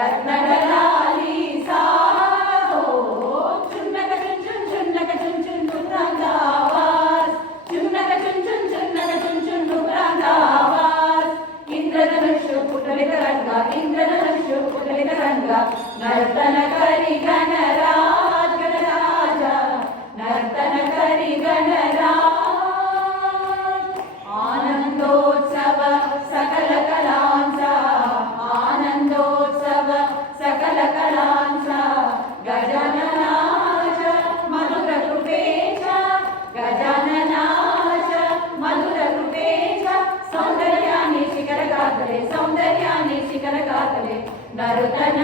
रत्नगलाली सा चुन्नक चुन चुन चुन्नक चुन चुन नुब्रांगा आवाज चुन्नक चुन चुन चुन्नक चुन चुन नुब्रांगा आवाज इंद्रधनुषु पुटलित रंगा इंद्रधनुषु पुटलित रंगा नर्तन करी गणराज गणराजा नर्तन करी गणराज आनंदोत्सव सकल कलांचा आनंदोत्सव सकल कलांचा गजाननाच मधुर कृपेच गजाननाच मधुर कृपेच सौंदर्याने शिखर गाठले नर्तन